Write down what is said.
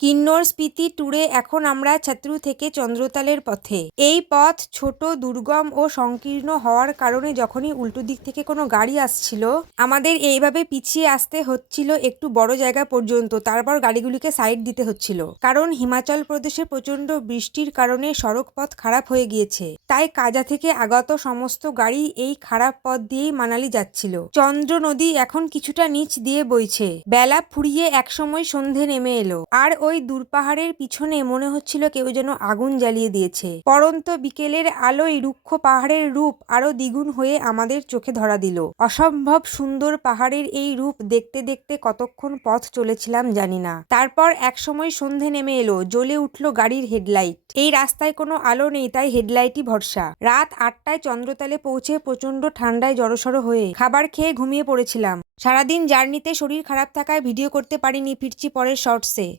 কিন্নর স্পিতি ট্যুরে এখন আমরা ছাত্রু থেকে চন্দ্রতালের পথে। এই পথ ছোট, দুর্গম ও সংকীর্ণ হওয়ার কারণে যখনই উল্টো দিক থেকে কোনো গাড়ি আসছিল, আমাদের এইভাবে পিছিয়ে আসতে হচ্ছিল একটু বড় জায়গা পর্যন্ত। তারপর গাড়িগুলিকে সাইড দিতে হচ্ছিল। কারণ হিমাচল প্রদেশে প্রচণ্ড বৃষ্টির কারণে সড়ক পথ খারাপ হয়ে গিয়েছে। তাই কাজা থেকে আগত সমস্ত গাড়ি এই খারাপ পথ দিয়েই মানালি যাচ্ছিল। চন্দ্র নদী এখন কিছুটা নিচ দিয়ে বইছে। বেলা ফুরিয়ে একসময় সন্ধে নেমে এলো। আর ওই দূরপাহাড়ের পিছনে মনে হচ্ছিল কেউ যেন আগুন জ্বালিয়ে দিয়েছে। পরন্ত বিকেলের আলোয় রুক্ষ পাহাড়ের রূপ আরও দ্বিগুণ হয়ে আমাদের চোখে ধরা দিল। অসম্ভব সুন্দর পাহাড়ের এই রূপ দেখতে দেখতে কতক্ষণ পথ চলেছিলাম জানি না। তারপর একসময় সন্ধে নেমে এলো, জ্বলে উঠল গাড়ির হেডলাইট। এই রাস্তায় কোনো আলো নেই, তাই হেডলাইটই ভরসা। রাত আটটায় চন্দ্রতালে পৌঁছে প্রচণ্ড ঠান্ডায় জড়সড় হয়ে খাবার খেয়ে ঘুমিয়ে পড়েছিলাম। সারাদিন জার্নিতে শরীর খারাপ থাকায় ভিডিও করতে পারিনি, ফিরছি পরের শর্টসে।